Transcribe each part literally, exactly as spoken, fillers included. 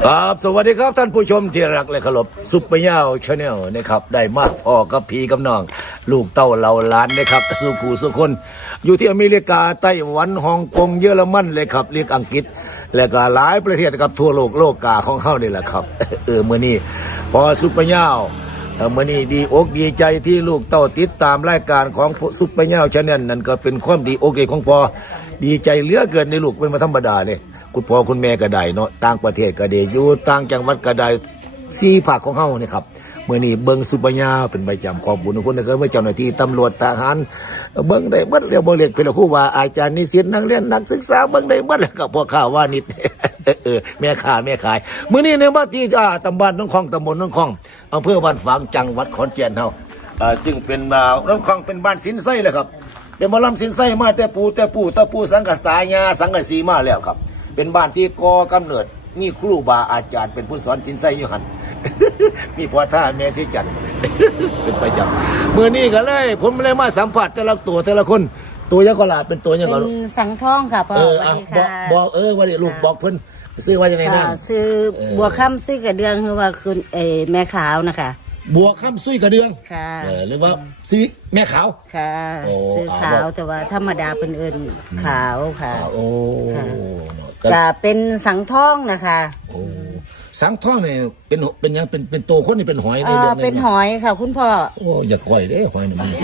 ครับสวัสดีครับท่านผู้ชมที่รักและเคารพซุปเปอร์ย่าชาแนลนะครับได้มาพ่อกับพี่กับน้องลูกเต้าเหล่าล้านนะครับสุขูสุคนอยู่ที่อเมริกาไต้หวันฮ่องกงเยอรมันเลยครับเรียกอังกฤษและก็หลายประเทศกับทั่วโลกโลกกาของเฮานี่แหละครับเออมื้อนี้พอซุปเปอร์ย่ามื้อนี้ดีอกดีใจที่ลูกเต้าติดตามรายการของซุปเปอร์ย่าชาแนลนั่นก็เป็นความดีโอเคของพ่อดีใจเหลือเกินในลูกเป็นมาธรรมดาเนี่ยคุณพ่อคุณแม่ก็ได้เนาะต่างประเทศก็ได้อยู่ต่างจังหวัดก็ได้สี่ภาคของเฮานี่ครับเมื่อนี้เบิ่งซุปเปอร์ย่าเป็นประจำขอบคุณทุกคนนะครับเมื่อเจ้าหน้าที่ตำรวจทหารเบิ่งได้เบิดแล้วบ่เรียกเป็นครูว่าอาจารย์นิสิตนักเรียนนักศึกษาเบิ่งได้เบิดแล้วก็พ่อข้าว่านิดเออแม่ค้าแม่ขายมื้อนี้ในว่าที่อ่าตำบลน้องคองตำบลน้องคองอำเภอบ้านฝางจังหวัดขอนแก่นเฮาอ่าซึ่งเป็นอ่าน้องคองเป็นบ้านสินไส้เลยครับเป็นบ่ลำสินไส้มาแต่ปู่แต่ปู่ตะปู่สังกะสายาสังกะสีมาแล้วครับเป็นบ้านที่ก่อกำเนิดมีครูบาอาจารย์เป็นผู้สอนสินไส้อยู่หัน มีพ่อท่าแม่สิจัน เป็นประจำมือนี้ก็เลยผมเลยมาสัมผัสแต่ละตัวแต่ละคนตัวยังก็ลาเป็นตัวยังก็เป็นสังทองค่ะพ่อเออสวัสดีบอกค่ะบอกเออว่าเดี๋ยวลูกบอกเพิ่นซื้อว่ายังไงค่ะนั่นซื้อบัวค่ำซื้อกระเดืองคือว่าคุณเออแม่ขาวนะคะบัวข้ามซุยกระเดืองค่ะเออหรือว่าซื้อแม่ขาวค่ะโอ้ซื้อขาวแต่ว่าธรรมดาเป็นเอิญขาวค่ะขาวโอ้ค่ะก็จะเป็นสังทองนะคะโอ้สังท่องเนี่ยเป็นเป็นยังเป็นเป็นตัวคนนี่เป็นหอยในเอ่เรื่อองเป็นหอยค่ะ คุณพ่อโอ้อย่าก่อยเด้หอยนี่มัน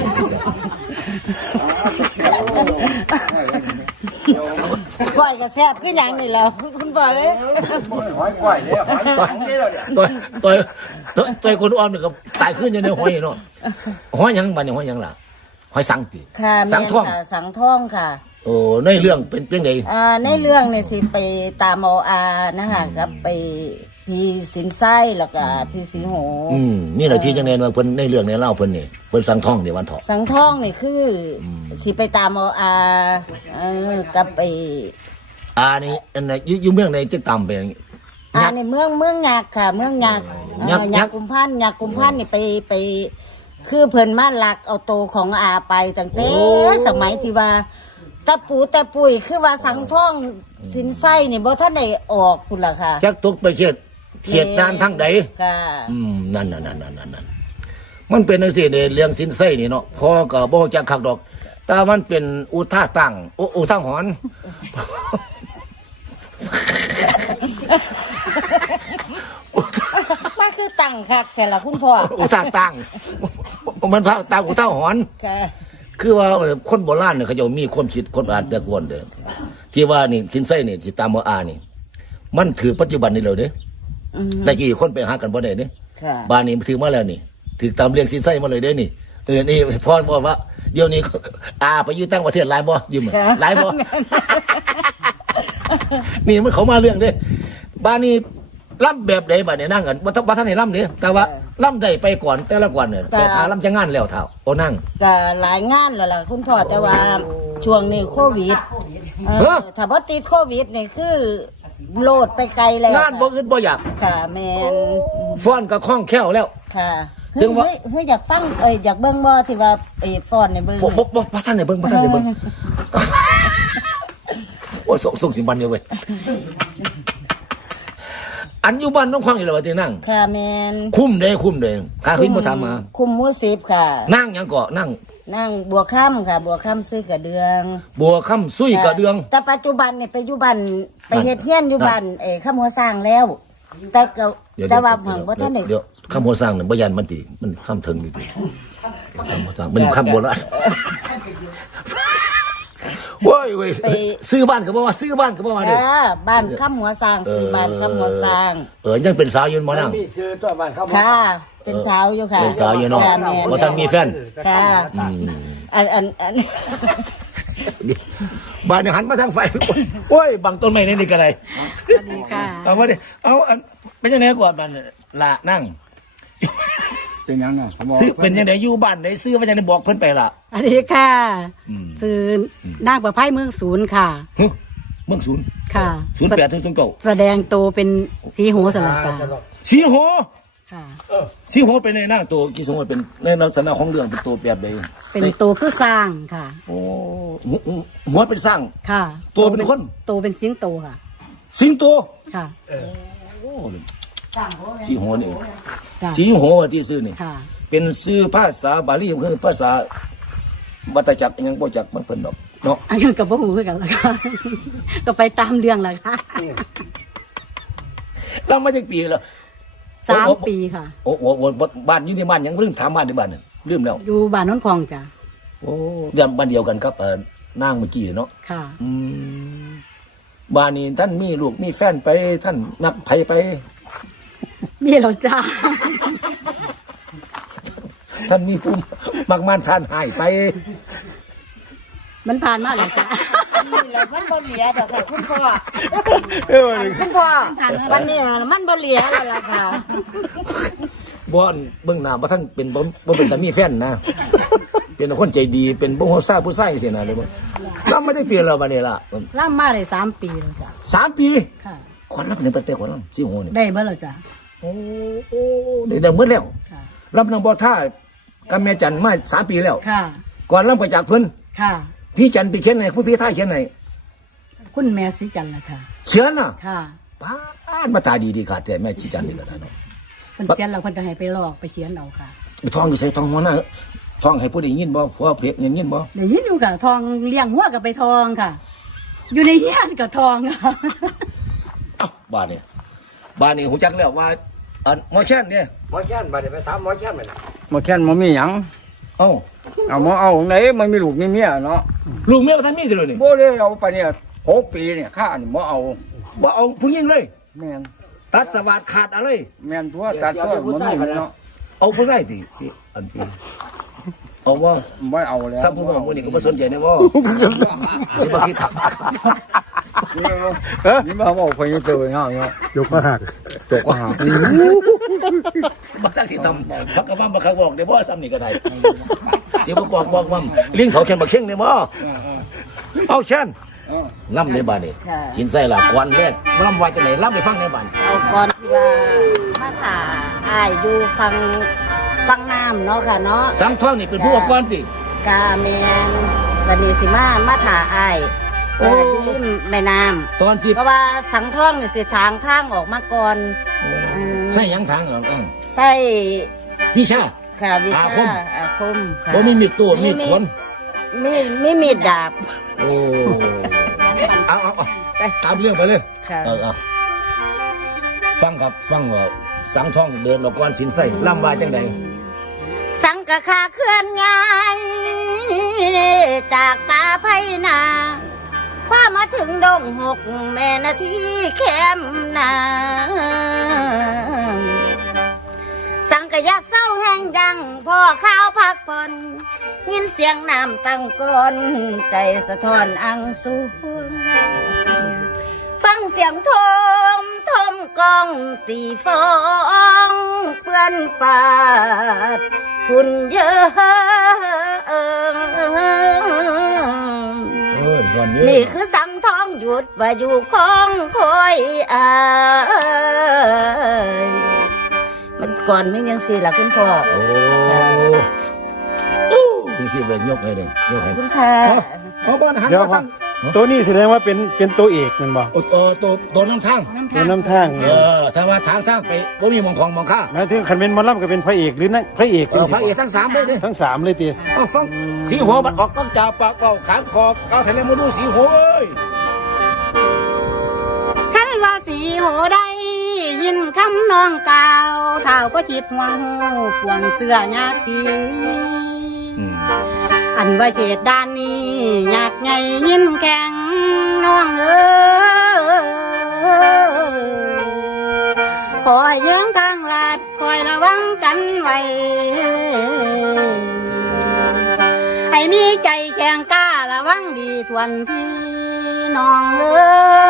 ก้อยกับแซ่บขึ้นอย่างนี่แล้ว คุณพ่อเลยหอยกล้วยเนี่ยหอยสังนี่เราเนี่ยต่อยต่อยต่อยต่อยคนอ่อนนี่ก็ตายขึ้นอยู่ในหอยเนาะหอยหยังบัดนี้หอยหยังล่ะหอยสังติค่ะสัแม่งนท่องค่ะสังทองค่ะโอ้ในเรื่องเป็นเป็นไงอ่าในเรื่องเนี่ยสิไปตามออานะคะกับไปพี่สินไส้แล้วก็พี่สีโหอืมนี่แหละที่จังได๋ว่าเพิ่นในเรื่องในเล่าเพิ่นนี่เพิ่นสังท่องเดี๋ยววันเถาะสังทองนี่คืออสิไปตามออาเออกับไปอ่านี่อันไหนอยู่อยู่เมืองใดจะตามไปอ่าในเมืองเมืองยักษ์ค่ะ เมืองยักษ์ยักษ์อ่ายักษ์กุมพันยักษ์กุมพันนี่ไปไป คือเพิ่นมาลักเอาโตวของอาไปตั้งแต่สมัยที่ว่าตะปูตะปุยคือว่าสังทองสินไส้นี่บ่ทันได้ออกพุ่นล่ะค่ะจักตกไปเขตเขตนานทางใดค่ะอืมนั่นนั่นนั่นนั่นนั่นมันเป็นจังซี่เด้เรื่องสินไส้นี่เนาะพอก็บ่จักคักดอก แต่มันเป็นอุท่าตั้งอุอุท่าหอนมันคือตั้งคักแค่ละคุณพ่ออุท่าตั้งมันพระตั้งอุท่าหอนค่ะคือว่าเอ่อคนโบราณเนี่ยเขาจะมีความคิดคนอ่านแต่กวนเด้อที่ว่านี่สินไส้นี่สิตามบ่อ่านนี่ มันถือปัจจุบันนี่เลยเด้ออืมแต่กี้คนไปหากันบ่ได้เด้อค่ะบ้านนี้ถือมาแล้วนี่ถือตามเรียงสินไส้มาเลยเด้อนี่เออนี่พ่อบอกว่าเดี๋ยวนี้อาไปอยู่ตั้งประเทศหลายบ่ยืมค่ะหลายบ่ นี่มันเขามาเรื่องเด้บ้านนี้ล่ำแบบใดบ้านนี้นั่งกันบ่ทันบ่ทันได้ล่ำเด้แต่ว่าล่ำได้ไปก่อนแต่ละก่อนเนี่ยแต่หาล่ำจะงานแล้วเท่าโอ้นั่งก็หลายงานแล้วล่ะคุณพ่อแต่ว่าช่วงนี้โควิดเอเฮ้ออถ้าบ่ติดโควิดนี่คือโลดไปไกลแล้วงานบ่อึดบ่อยากค่ะแม่นฟ้อนก็คล่องแคล่วแล้วค่ะซึ่เฮ้ยงว่าเฮ้ยเฮ้ยอยากฟังเอ้ยอยากเบิ่งบ่ที่ว่าไอ้ฟอนในเบิ่งบ่บ่บ่บ่ทันได้เบิ่งบ่ทันได้เบิ่งโอ้ยส่งส่งสิบันเดียวเว้ยอันอยู่บ้านน้องควังอีหล่ะว่าที่นั่งค่ะแม่นคุ้มเด้คุ้มเด้ข้าขึ้นบ่ทำมาคุมหมูสิบค่ะนั่งหยังเกาะนั่งนั่งบัวค่ำค่ะ บัวค่ำซื้อกระเดืองบัวค่ำซุยกระเดืองแต่ปัจจุบันนี่ไปอยู่บ้านไปเฮ็ดเฮียนอยู่นั่นบ้านเอ้ข้ามหัวสร้างแล้ว แต่ก็เดี๋ยวแต่ว่าเดี๋หัยวงบ่ทันได้เดี๋ยวคำหัวสร้างเนี่ยบ่ยันมันติมันคำถึงอยู่ติคำหัวสร้างมันคำโบราณโว้ยเว้ยซื้อบ้านก็บ่ว่าซื้อบ้านก็บ่ว่าเด้ค่ะบ้านข้ามหัวสร้างซื้อบ้านข้ามหัวสร้างเออยังเป็นสาวอยู่บ่นั่งมีชื่อตัวบ้านเขาค่ะ เป็นสาวอยู่ค่ะเป็นสาวอยู่เนาะค่ะแม่นบ่ทันมีแฟนค่ะอันอันอันบ้านนี่หันมาทางไฟโอ้ยบังต้นไม้นี่นี่ก็ได้สวัสดีค่ะเอามาดิเอาอันเป็นจังได๋กว่าบ้านละนั่งเป็นยังไงผมบอกซื้อเป็นจังได๋อยู่บ้านได้ซื้อมาจังได๋บอกเพิ่นไปล่ะอันนี้ค่ะอืมซื้อนางประไพเมืองศูนย์ค่ะฮึเมืองศูนย์ค่ะศูนย์แปดถึงศูนย์เก้าแสดงตัวเป็นสีหูสลับค่ะสีโหค่ะสีโหเป็นในหน้าตัวกี่สมมติเป็นในลักษณะของเรื่องเป็นตัวแบบใดเป็นตัวคือสร้างค่ะโอ้หัวหัวเป็นสร้างค่ะตัวเป็นคนตัวเป็นสิงโตค่ะสิงโตค่ะโอ้สีโหนี่จ้ะสีโหที่ซื้อนี่ค่ะเป็นชื่อภาษาบาลีคือภาษาวัตจักรยังบ่จักมันเพิ่นดอกเนาะอันนั้นกับพ่อหูคือกันละค่ะ ก็ไปตามเรื่องละค่ะเรามาจากปีแล้วสามปีค่ะโอ้โหบ้านอยู่ในบ้านยังลืมถามบ้านในบ้านน่ะลืมแล้วอยู่บ้านโน้นคลองจ้ะโอ้เดือนบ้านเดียวกันครับเอ่อนางเมื่อกี้เนาะค่ะอืมบ้านนี้ท่านมีลูกมีแฟนไปท่านนักไผไปมีเราจ้าท่านมีผู้มักมานท่านหายไปมันผ่านมาแล้วจ้ะนี่แหละมันบ่เหลียดอกค่ะคุณพ่อคุณพ่อวันนี้มันบ่เหลียแล้วล่ะค่ะบ่อนเบื้องหน้าบ่ท่านเป็นบ่บ่เป็นแต่มีแฟนนะ เป็นคนใจดีเป็นบ่ฮู้ซ่าผู้ใส่เสียนะเลยบ่ทำไม่ได้เปลี่ยนแล้วบัดนี้ล่ะล่ามมาได้สามปีแล้วจ้ะสามปีค่ะคนรับเป็นแต่คนนั้นสิโหนี่ได้เมื่อแล้วจ้ะโอ้โอ้ได้เดิมหมดแล้วค่ะรับนางบ่ท่ากับแม่จันมาสามปีแล้วค่ะก่อนรับไปจากเพิ่นค่ะพี่จันไปเขียนไหนผู้พี่ท่าเขียนไหนคุณแม่สิจันทร์ละค่ะเขียนน่ะค่ะป้าดมาตาดีดีขาดแต่แม่ชีจันนี่ก็ได้เนาะเพิ่นเขียนเราเพิ่นจะให้ไปลอกไปเขียนเอาค่ะไปท่องอยู่ใส่ท่องหัวหน้าท่องให้ผู้ได้ยินบ่ผัวเพลยินยินบ่ได้ยินอยู่ค่ะ ทองเลี้ยงหัวกับไปทองค่ะ อยู่ในเฮียนกับทองค่ะเอ้าบ้านนี่บ้านนี่หูจักแล้วว่าอันหมอแช่นเนี่ยหมอแค้นบัดนี้ไปถามหมอแค้นมันหมอแค้นมันมีหยังเอ้าเอาหมอเอาไหนมันมีลูกมีเมียเนาะลูกเมียบ่ทันมีเลยนี่บ่ได้เอาไปเนี่ยหกปีเนี่ยข้านี่หมอเอาบ่เอาผู้หญิงเลยแม่นตัดสวัสดขาดอะไรแม่นตัวตัดตัวมันมีเนาะเอาผู้ชายติที่อันพี่เอาว่าบ่เอาแล้วซ้ำผู้บ่มื้อนี้ก็บ่สนใจแน่บ่สิบ่คิดนี่มาบอกไปเจอเนาะเนาะยกมาหักตกก็หาบ่ทันที่ทำพักกะว่าบ่คักบอกได้บ่ซ้ำนี่ก็ได้สิบ่บอกบอกว่าลิงเขาเขียนบักเข่งได้บ่เอาเช่นล่ำในบ้านนี่ค่ะสินใส่ล่ะควันแรกล่ำว่าจังได๋ล่ำไปฟังในบ้านเอาก่อนที่ว่ามาถ่าอายอยู่ฟังฟังน้ำเนาะค่ะเนาะสังทองนี่เป็นผู้ว่าก่อนติกาแมนวันนี้สิมามาถ่าอายโอ้เอออยู่ริมแม่น้ตอนสิำเพราะว่าสังท่องนี่สิทางทางออกมาก่อนอืมใส่หยังทางหลังอังใส่วิชาค่ะวิอาชาคมอาคมค่ะบ่มีมีดตัวมีดขนมีมีมีดดาบโอ้เอาเอาเอาไปตามเรื่องไปเลยค่ะเออเอาฟังครับฟังว่าสังทองเดินออกก่อนสินใส่ล่ำว่าจังไดสังกะขาเคลื่อนง่ายจากป่าไพนาพามาถึงดงหกแม่นาทีแคมนาสังกะยะเศร้าแห้งดังพ่อข้าวพักผ่อนยินเสียงน้ำตั้งก้อนใจสะท้อนอังสูงฟังเสียงโทมทมกองตีฟองเปื้อนฟาดคุณเยอะเออส่วนเยอะนี่คือสังทองหยุดว่าอยู่ของคอยอายมันก่อนไม่ยังสิล่ะคุณพ่อโอ้คือสิเป็นยกให้เลยยกให้คุณค่ะเอาบ้านหันเดี๋ยวมาสั่งตัวนี้แสดงว่าเป็นเป็นตัวเอกแมันบ่โอ้ตัวตัวตัวน้ำทางตัวน้ำทางเออถ้าว่าทางทางไปบ่มีหมองของหมองข้าหมายถึงคันเป็นหมอลล่ำก็เป็นพระเอกหรือนักพระเอกเออพระเอกทั้งสามเลยเด้ทั้งสามเลยตีเอาฟังสีหัวบัดออกต้องจ่าปากเก่าขางคอเอาทะเลมาดูสีหัวเอ้ยคันว่าสีโหได้ยินคำน้องกล่าวเท่าก็จิตหัวหูปวงเสื้อยากปีอืมอันว่าเจตด้านนี้อยากไงยินแข็งน้องเอ้ยคอยเยื้องทางลาดคอยระวังกันไว้ให้มีใจแข็งกล้าระวังดีทวนพี่น้องเอ้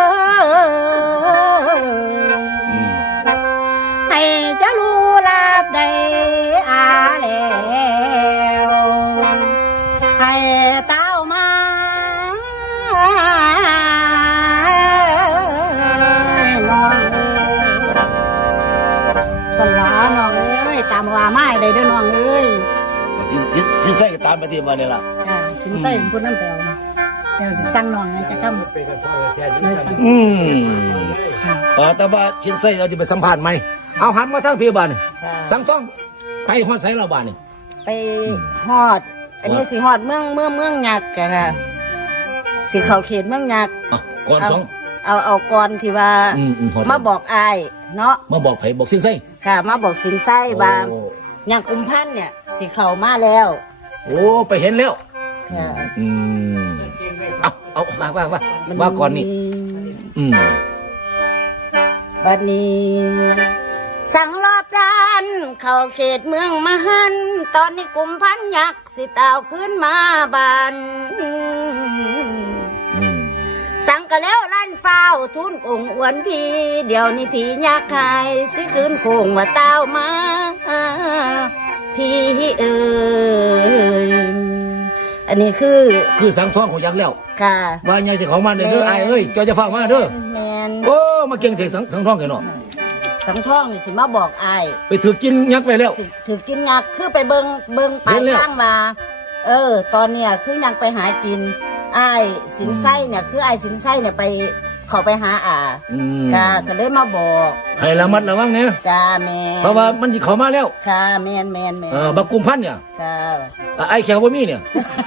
ยอืมให้จะรู้ลาบได้อาแล้วให้เต้ามาน้องสลาน้องเอ้ยตามว่าไม้ได้เด้วยน้องเอ้ยสิสิสิใส่ตามไปที่มาเนี่ยล่ะอ่าถึงใส่ผมพูดน้ำแปลวนะเดี๋ยวสิสั่งน้องนะจะทำเลยสั่งอืมค่ะเอเออแต่ว่าชิ้นไส้เราจะไปสัมผัสไหมเอาหันมาทางพี่บ้านนี่ค่ะสังต้องไปฮอดไสเราบ้านนี่ไปฮอด อันนี้สิฮอดเมืองเมืองเมืองยักษ์กันค่ะสิเข้าเขตเมืองยักษ์อ่ะก่อนเอาสองเอาเอาก่อนที่ว่าอืมอืมฮอดมาบอกอายเนาะมาบอกไผบอกชิ้นไส้ค่ะ มาบอกสินไส้ว่าโอ้อย่างกุมพันธ์เนี่ยสิเข้ามาแล้วโอ้ไปเห็นแล้วค่ะอืมเอาเอาว่าว่าว่าว่าก่อนนี่อืมบัดนี้ สั่งรอบด้านเข้าเขตเมืองมหันต์ตอนนี้กุมพันธ์ยักษ์สิตาวขึ้นมาบานอืมสั่งก็แล้วลั่นฟ้าวทุนองค์อวนพี่เดี๋ยวนี้พี่อยากขายสิคืนโคงว่าเต้ามา พี่เอ๋ยอันนี้คือคือสังท้องของยักษ์แล้วค่ะว่าไงสิเขามาเด้อเด้อไอ้ายเอ้ยเจ้าจะฟังมาเด้อแมนโอ้มาเก่งเถสังสังท้องกันเนาะสังท่องนี่สิมาบอกอายไปถือกินยักษ์ไปแล้วสิถือกินยักษ์คือไปเบิงเบิงปลาเห็ยนแล้วข้างมา เออ ตอนเนี้ยคือยังไปหากินอายสินไส้เนี่ย คืออายสินไส้เนี่ยไปเขาไปหาอาอืมค่ะก็เลยมาบอกให้ระมัดระวังเนี่ยจ้าแมนเพราะว่ามันสิเขามาแล้วค่ะแมนแมนแมนเออบักกุมพันเนี่ยค่ะอ่ะไอ้แขวบ่มีเนี่ย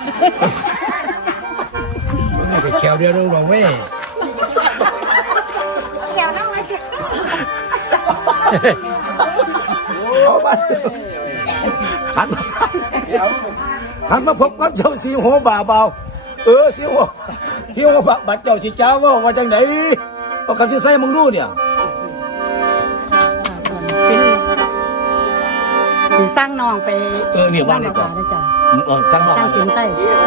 ไม่แขวเดียวรู้หรอกเว้ยเกี่ยวน้องเลยเอาไปหันมาหันมาพบกับเจ้าสีหัวบ่าเบาเออสีหัวสีหัวบักบัดเจ้าสิจ้าว่าว่าจังไหนเอาคำสิใส่มึงรู้เนี่ยสิสิสร้างน้องไปเออเนี่ยว่าเนี่ยก่อนได้จ้ะเออสั่งมาสร้างสินไส้เอา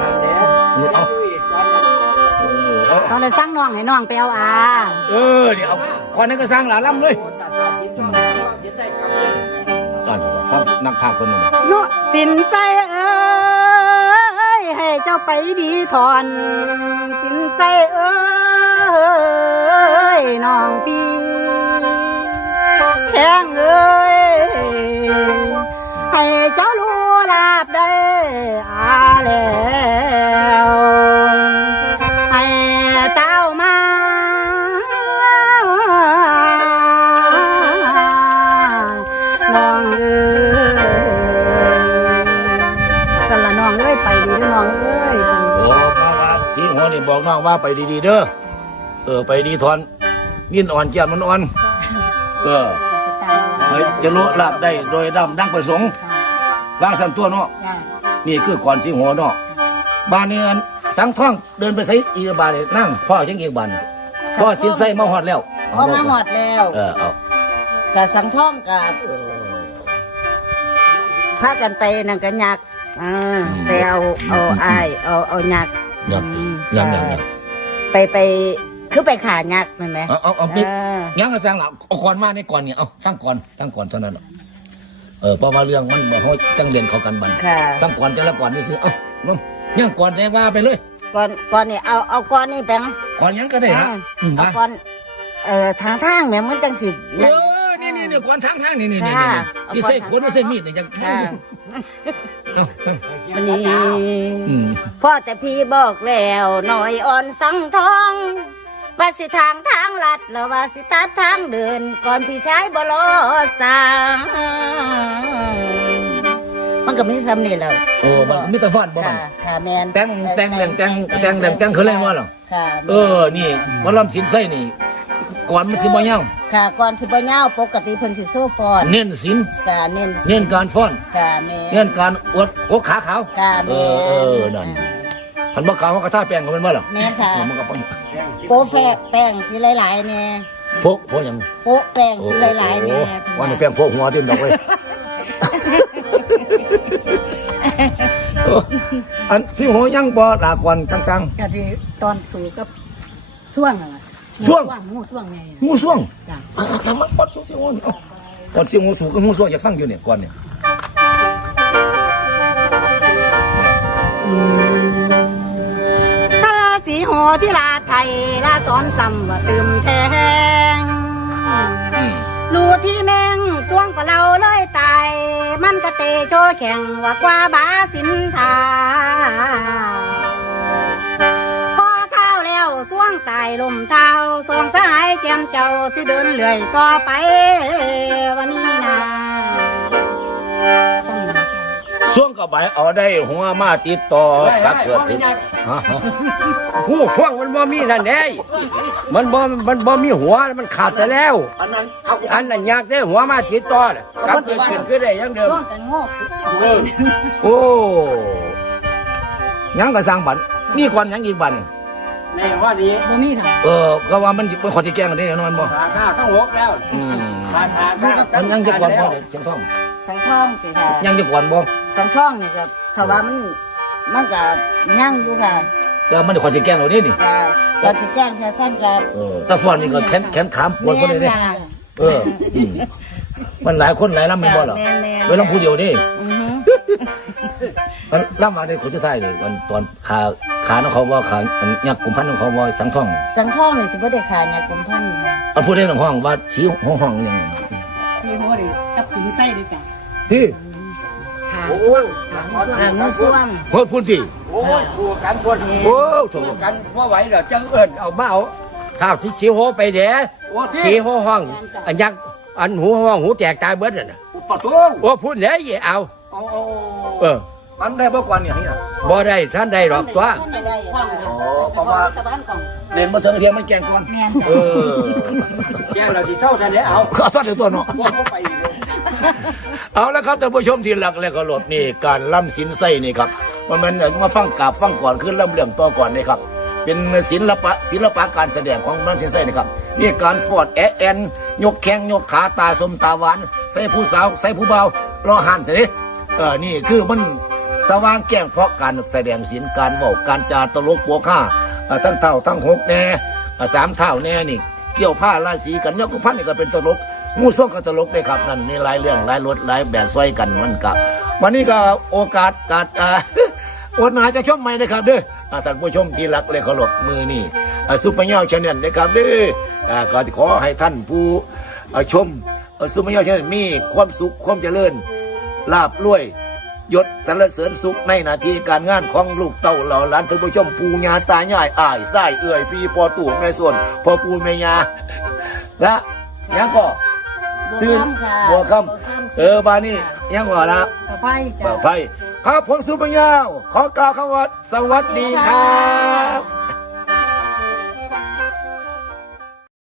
ตอนเลยสร้างน้องให้น้องไปเอาอาเออเดี๋ยวเอาคนนั้นก็สร้างหลาล่ำเลยก่อนครับนักพากย์คนหนึงโนสินไส้เอ้ยให้เจ้าไปดีถอน สินไส้เอ้ยน้องพี่แข้งเอ้ยให้เจ้ารู้ลาบได้อาแล้วให้เต้ามาน้องเอ้ยกันละน้องเอ้ยไปดีเด้อน้องเอ้ยโอ้มาว่าสีหัวนี่บอกน้องว่าไปดีๆเด้อเออไปดีทอนนินอ่อนเจียนมันอ่อนเออเฮ้ยจะรู้ลาบได้โดยดำดังประสงค์วางสันตัวเนาะนี่คือก่อนสีหัวเนาะบ้านนี้อันสังท่องเดินไปใส่อีกบานเลยนั่งพ่อยังอีกบานพ่อสินใส่มาหอดแล้วพอมาหอดแล้วเออเอากับสังท่องกับพากันไปนั่งกันยักษ์อ่าไปเอาเอาอายเอาเอายักษ์ยับอืมยับยับยับไปไปคือไปขายักษ์แม่นไหมเอาเอาเอาปิดเออยังก็สร้างหลักเอาก่อนมาในก่อนเนี่ยเอาสร้างก่อนสร้างก่อนเท่านั้นหรอกเออเพราะว่าเรื่องมันบ่เขาจังเรียนเขากันบันค่ะสร้างก่อนจะละก่อนนี่ซื้อเอามึงยังก่อนแต่ว่าไปเลยก่อนก่อนนี่เอาเอาก่อนนี่แปงก่อนยังก็ได้นะอืมเอานะก่อนเอ่อทางทางแม่มันจังสิเออนี่นี่นี่ก่อนทางทางนี่นี่นี่ค่ะนี่สิใส่ขวดนี่ใส่มีดนี่จะค่ะเอาวันนี้อืมพ่อแต่พี่บอกแล้วหน่อยอ่อนสังทองว่าสิทางทางลัดแล้วว่าสิตัดทางเดิน ก่อนพี่ชายบ่รอสางมันก็มีซ้ำนี่แหล้วโอ้มันมีแต่ฟันบ่มัค่ะนค่ะแมนแต่งแต่งแหล่งแต่งแต่งแหล่งแต่งเขาเรียกว่าหรอค่ะเออนี่วันลำสินไส้นี่ก่อนมันสิบ่ยาวค่ะก่อนสิบ่ยาวปกติเพิ่นสิโซ่ฟอนเน้นสินค่ะเน้นเน้นการฟ้อนค่ะแม่เน้นการอวดกกขาขาวค่ะเอแม่อเออนั่นพันบ่ขาวเขาก็ท่าแป้งเขาเป็นบ่หรอแม่ค่ะเออมันก็ป้องโปะแฟะแป้งสิหลายๆแน่โพกโพกหยังโปะแป้งสิหลายๆแน่โอ้วันนี้แป้งโพกหัวติ่มดอกเว้ย เอออันสิหัวยังบ่ลากวนต่างกะที่ตอนสูกับช่วงอะไรช่วงงูช่วงไงๆงูส่วงจ้ะเอาทำมันก่อนสูสิหัวนี่เอาก่อนสิหัวสูงก็งูส่วงอยากฟังอยู่เนี่ยก่อนเนี่ยตาสีหอที่ลาไทยลาสอนซ้ำว่าตืมแทงอืมรูที่แมงช่วงก็เราเลยตาย มันก็เตะโชว์แข่งว่ากว่าบาสินทาพอข้าวแล้วช่วงองตายลมเท้าสองสหายแก้มเจ้าสิเดินเลื่อยต่อไปวันนี้นะช่วงกับไปเอาได้หัวมาติดต่อกับเกิดขึ้นฮะหูช่วงมันบ่มีนั่นเด้มันบ่มันบ่มีหัวมันขาดไปแล้วอันนั้นเขาอันนั้นอยากได้หัวมาติดต่อน่ะกลับเกิดขึ้นคือได้อยังเดิมช่วงแต่งโง่โอ้ยังก็สร้างบันมีก่อนยังอีกบันในว่านี้บ่มีค่ะเออก็ว่ามันเป็นขอที่แกล้งกันได้แน่นอนบ่ราคาทั้งหกแล้วอืมราคาทั้งมันยังจะก่อนบ่เสียงทองสังท่องติค่ะยังจะก่อนบ่สังท่องนี่ก็ถ้าว่ามันมันก็ย่างอยู่ค่ะแต่มันขอที่แกล้งเราได้นี่ก็ก็สิแจ้งแค่สั้นก็เออแต่ฟอนนี่ก็แขนแขนขามปวดบ่แม่ได้นเด้ค่ะเอออืมมันหลายคนหลายลำแม่นบ่ล่ะแม่นแม่นไว้ลำผู้เดียวนี่อือฮึมันลำมาในคนสุดท้ายนี่มันตอนขาขาของเขาว่าขาอันยักษ์กุมพันของเขาว่าสังท่องสังท่องนี่สิบ่ได้ขายยากุมพันนี่เอาพูดได้หนึ่งห้องว่าชี้ห้องห้องยังไงสี่โมดิกับผีไส้ด้วยกันที่ขาโอ้ยอ่ามือซ่วมเฮ้ยพูดที่โอ้ยคู่กันพวดนี้โอ้ถูกคู่กันว่าไหวแล้วจังเอิ้นเอามาเอาข้าวที่สีโหไปเด้สีโหห้องอันยักษ์อันหูห้องหูแตกตายเบิดน่ะนะปะโถโอ้พูดแล้วอย่าเอาเอาเอาเออมันได้บ่กว่านี่เนี่ยบ่ได้ท่านได้หรอกตัวท่านได้ค่ะอ๋อเพราะว่าตะบ้านก่อนเรียนมาเถิงเทียมมันแกงก่อนแม่นเออแจ้งเราที่เศร้าท่านได้เอาก็ตัดเดี๋ยวตัวเนาะว่าเขาไปอีกเลยเอาละครับท่านผู้ชมที่รักและเคารพนี่การล่ำสินไส้นี่ครับมันมันมาฟังกราบฟังก่อนคือล่ำเรื่องต่อก่อนนี่ครับ เป็นศิลปะศิลปะการแสดงของล่ำสินไส้นี่ครับนี่การฟอดแอะแอนยกแข้งยกขาตาสมตาหวานใส่ผู้สาวใส่ผู้เบารอหันสิเออนี่คือมันสว่างแก้งเพราะการแสดงศิลป์การเว้าการจาตลกปัวข้าเอ่อทั้งเท่าทั้งหกแน่เอ่อสามเท่าแน่นี่เกี่ยวผ้าราศีกันยกกุพันนี่ก็เป็นตลกงูส่วงก็ตลกเลยครับนั่นนี่หลายเรื่องหลายรสหลายแบบซอยกันมันกับวันนี้ก็โอกาสกาดอ่า อดหนาจะชมใหม่นะครับเด้ออ่าท่านผู้ชมที่รักและเคารพมือนี่อ่าซุปเปอร์เงาชาแนลนะครับเด้ออ่าก็ขอให้ท่านผู้อ่าชมอ่าซุปเปอร์เงาชาแนลมีความสุขความเจริญลาบรวยยศสรรเสริญสุขในหน้าที่การงานของลูกเต้าเหล่าหลานท่านผู้ชมปู่ย่าตายายอ้ายไส้เอื่อยพี่พ่อตู่แม่ส่วนพ่อปู่แม่ยาและยังก็ซื้อบัวคำเออบานี่ยังว่าละต่อไปเปิจ้ะดไฟครับผมซุปเปอร์ยาวขอกล่าวคำว่าสวัสดีครับ